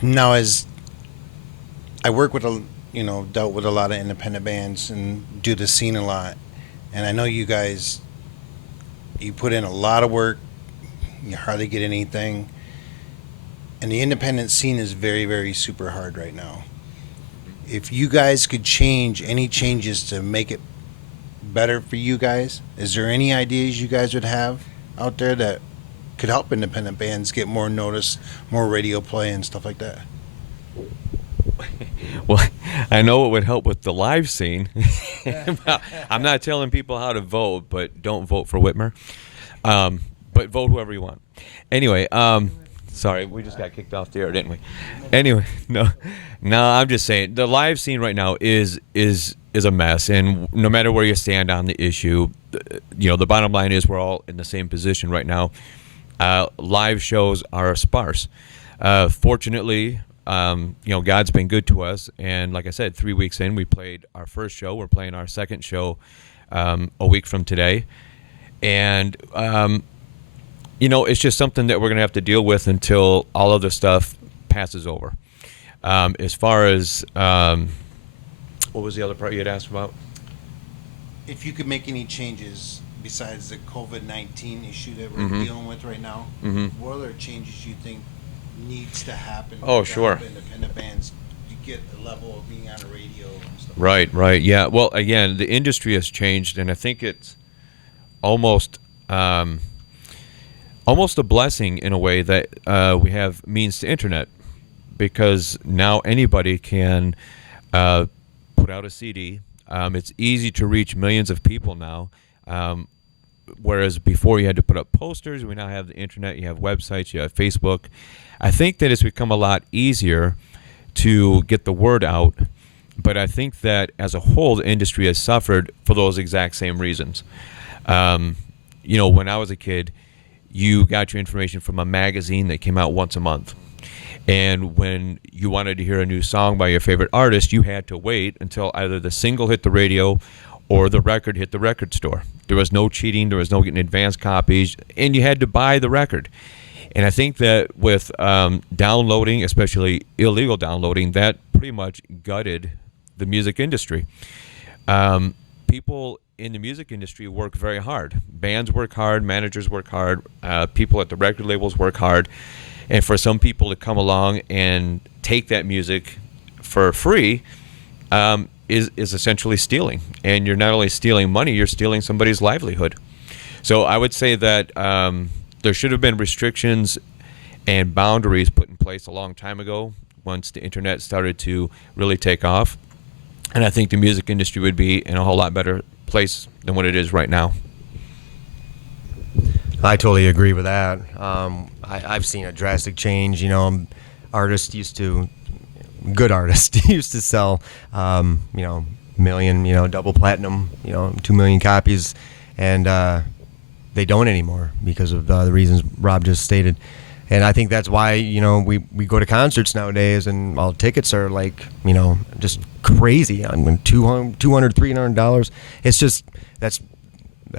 Now, as I work with dealt with a lot of independent bands and do the scene a lot, and I know you guys, you put in a lot of work, you hardly get anything, and the independent scene is very, very super hard right now. If you guys could change any changes to make it better for you guys, is there any ideas you guys would have out there that could help independent bands get more notice, more radio play, and stuff like that? Well, I know it would help with the live scene. Well, I'm not telling people how to vote, but don't vote for Whitmer. But vote whoever you want. Anyway, sorry, we just got kicked off the air, didn't we? Anyway, no, I'm just saying the live scene right now is a mess, and no matter where you stand on the issue, the bottom line is we're all in the same position right now. Live shows are sparse. Fortunately, God's been good to us, and like I said, 3 weeks in, we played our first show. We're playing our second show a week from today, and it's just something that we're gonna have to deal with until all of the stuff passes over. As far as what was the other part you had asked about? If you could make any changes besides the COVID-19 issue that we're dealing with right now, what other changes you think needs to happen? Oh, to sure. help independent bands to get a level of being on a radio and stuff. Right, yeah. Well, again, the industry has changed, and I think it's almost a blessing in a way that we have means to internet, because now anybody can put out a CD. It's easy to reach millions of people now, whereas before you had to put up posters. We now have the internet, you have websites, you have Facebook. I think that it's become a lot easier to get the word out, but I think that as a whole the industry has suffered for those exact same reasons. When I was a kid, you got your information from a magazine that came out once a month. And when you wanted to hear a new song by your favorite artist, you had to wait until either the single hit the radio or the record hit the record store. There was no cheating, there was no getting advance copies, and you had to buy the record. And I think that with downloading, especially illegal downloading, that pretty much gutted the music industry. People in the music industry work very hard. Bands work hard, managers work hard, people at the record labels work hard. And for some people to come along and take that music for free is essentially stealing. And you're not only stealing money, you're stealing somebody's livelihood. So I would say that there should have been restrictions and boundaries put in place a long time ago once the internet started to really take off. And I think the music industry would be in a whole lot better place than what it is right now. I totally agree with that. I've seen a drastic change. Artists good artists used to sell, million, double platinum, 2 million copies, and they don't anymore because of the reasons Rob just stated. And I think that's why, we go to concerts nowadays and all tickets are like, just crazy. I mean, $200, $300. It's just, that's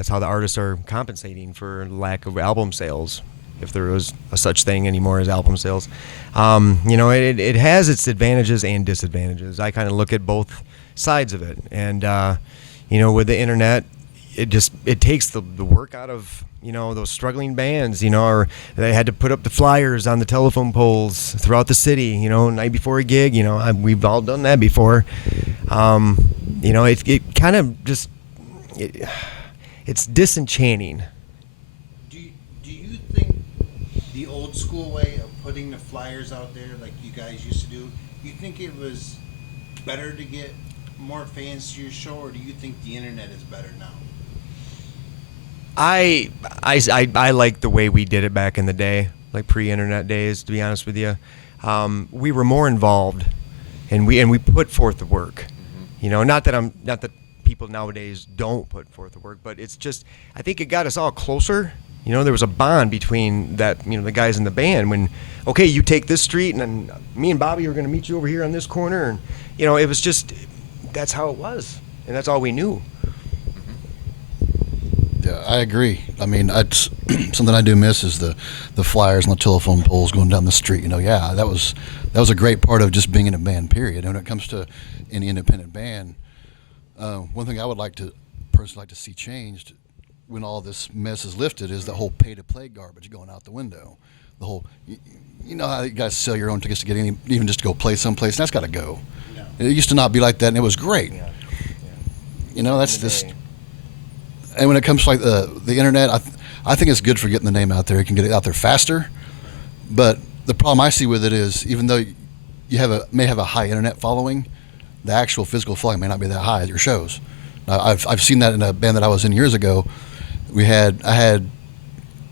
how the artists are compensating for lack of album sales, if there was a such thing anymore as album sales. It has its advantages and disadvantages. I kind of look at both sides of it. And, with the internet, it takes the work out of, those struggling bands, or they had to put up the flyers on the telephone poles throughout the city, night before a gig. We've all done that before. It kind of just... It's disenchanting. Do you think the old school way of putting the flyers out there like you guys used to do, you think it was better to get more fans to your show, or do you think the internet is better now? I like the way we did it back in the day, like pre-internet days, to be honest with you. We were more involved, and we put forth the work. Not that people nowadays don't put forth the work, but it's just, I think it got us all closer. There was a bond between that, the guys in the band when, okay, you take this street and then me and Bobby are going to meet you over here on this corner. And, it was just, that's how it was. And that's all we knew. Yeah, I agree. I mean, it's something I do miss is the flyers and the telephone poles going down the street. Yeah, that was a great part of just being in a band. Period. And when it comes to any independent band, one thing I would personally like to see changed when all this mess is lifted is the whole pay to play garbage going out the window. The whole, you know how you guys sell your own tickets to get even just to go play someplace, and that's got to go. No. It used to not be like that, and it was great. Yeah. That's just. And when it comes to like the internet, I think it's good for getting the name out there. You can get it out there faster. But the problem I see with it is, even though you may have a high internet following, the actual physical following may not be that high at your shows. I've seen that in a band that I was in years ago. I had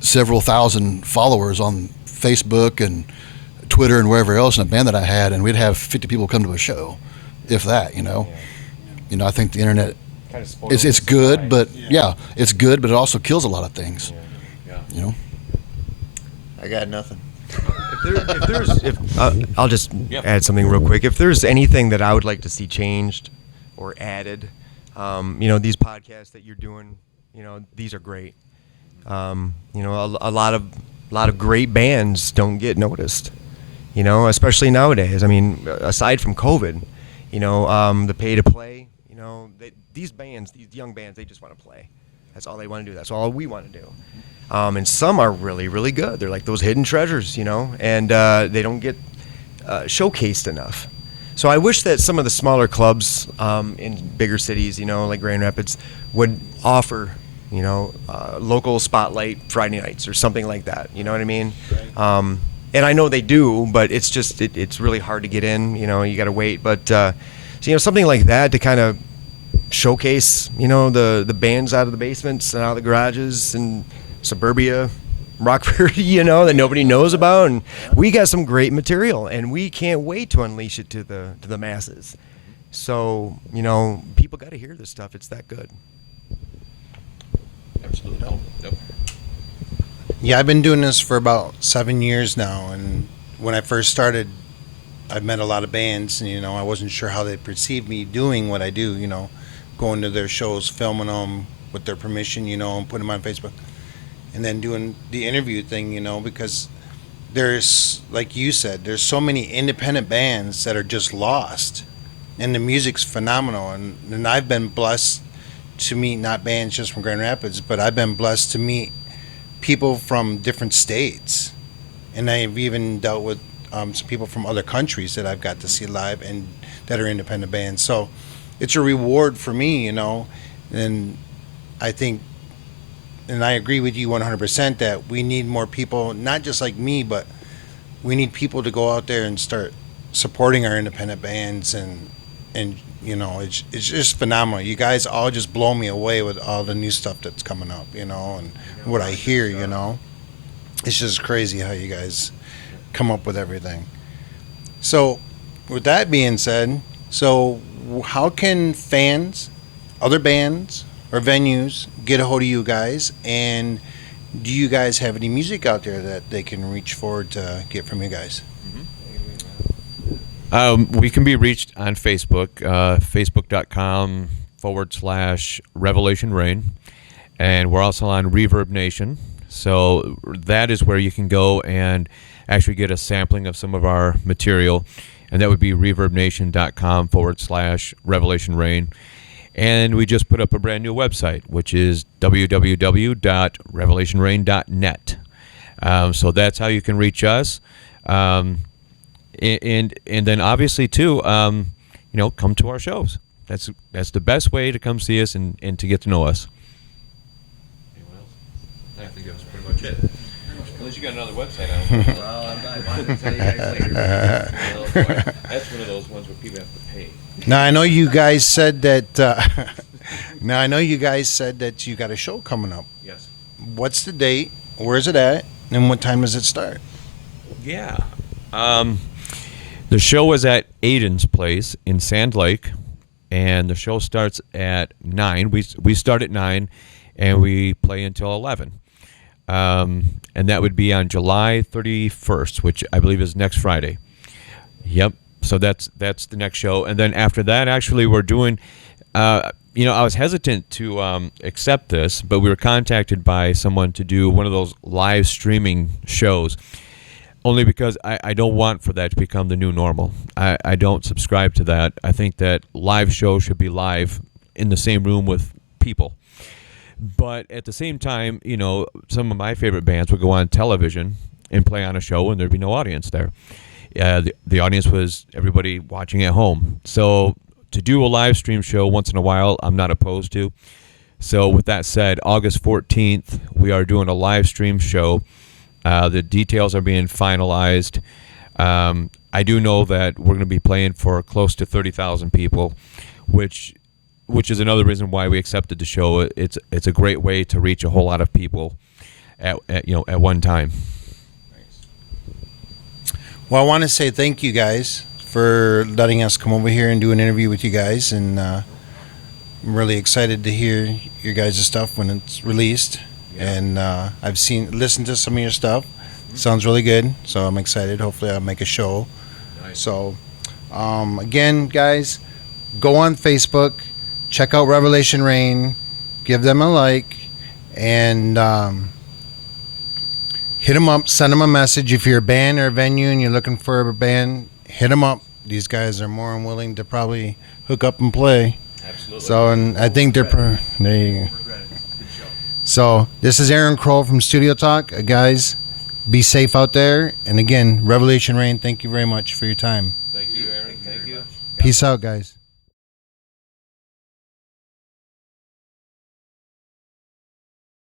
several thousand followers on Facebook and Twitter and wherever else in a band that I had, and we'd have 50 people come to a show, if that. I think the internet. It's good, but it's good, but it also kills a lot of things. Yeah. I got nothing. I'll just add something real quick. If there's anything that I would like to see changed or added, these podcasts that you're doing, these are great. A lot of great bands don't get noticed, especially nowadays. I mean, aside from COVID, the pay to play. These young bands, they just want to play. That's all they want to do. That's all we want to do. And some are really, really good. They're like those hidden treasures, and they don't get showcased enough. So I wish that some of the smaller clubs in bigger cities, like Grand Rapids, would offer, local spotlight Friday nights or something like that. You know what I mean? Right. And I know they do, but it's just it's really hard to get in. You got to wait. But something like that to kind of showcase, the bands out of the basements and out of the garages and suburbia, Rockford, that nobody knows about, and we got some great material, and we can't wait to unleash it to the masses. So, people got to hear this stuff. It's that good. Absolutely. Nope. Yeah, I've been doing this for about 7 years now, and when I first started, I met a lot of bands, and I wasn't sure how they perceived me doing what I do. Going to their shows, filming them with their permission, and putting them on Facebook. And then doing the interview thing, because there's, like you said, there's so many independent bands that are just lost. And the music's phenomenal. And I've been blessed to meet not bands just from Grand Rapids, but I've been blessed to meet people from different states. And I've even dealt with some people from other countries that I've got to see live and that are independent bands. So it's a reward for me, and I think, and I agree with you 100% that we need more people, not just like me, but we need people to go out there and start supporting our independent bands, and it's just phenomenal. You guys all just blow me away with all the new stuff that's coming up, and what I hear, it's just crazy how you guys come up with everything. So with that being said, how can fans, other bands, or venues get a hold of you guys? And do you guys have any music out there that they can reach forward to get from you guys? We can be reached on Facebook, facebook.com/Revelation Rain. And we're also on Reverb Nation. So that is where you can go and actually get a sampling of some of our material. And that would be reverbnation.com/Revelation Rain. And we just put up a brand new website, which is www.revelationrain.net. So that's how you can reach us. And then obviously too, come to our shows. That's the best way to come see us and to get to know us. Anyone else? I think that was pretty much it. Unless you got another website, I don't know. Well, I wanted to tell you guys later. That's one of those ones where people have to pay. Now I know you guys said that. You got a show coming up. Yes. What's the date? Where is it at? And what time does it start? Yeah. The show is at Aiden's Place in Sand Lake, and the show starts at 9. We start at 9, and we play until 11. And that would be on July 31st, which I believe is next Friday. Yep. So that's the next show, and then after that, actually, we're doing. I was hesitant to accept this, but we were contacted by someone to do one of those live streaming shows, only because I don't want for that to become the new normal. I don't subscribe to that. I think that live shows should be live in the same room with people. But at the same time, some of my favorite bands would go on television and play on a show, and there'd be no audience there. The audience was everybody watching at home. So to do a live stream show once in a while, I'm not opposed to. So with that said, August 14th, we are doing a live stream show. The details are being finalized. I do know that we're going to be playing for close to 30,000 people, which is another reason why we accepted the show. It's a great way to reach a whole lot of people at one time. Well, I want to say thank you guys for letting us come over here and do an interview with you guys, and I'm really excited to hear your guys' stuff when it's released. And I've listened to some of your stuff. Sounds really good, so I'm excited. Hopefully I'll make a show. Nice. So again, guys, go on Facebook, check out Revelation Rain, give them a like, and hit them up, send them a message. If you're a band or a venue and you're looking for a band, hit them up. These guys are more than willing to probably hook up and play. Absolutely. So, and I think there you go. So this is Aaron Kroll from Studio Talk. Guys, be safe out there. And again, Revelation Rain, thank you very much for your time. Thank you, Aaron. Thank you. Peace out, guys.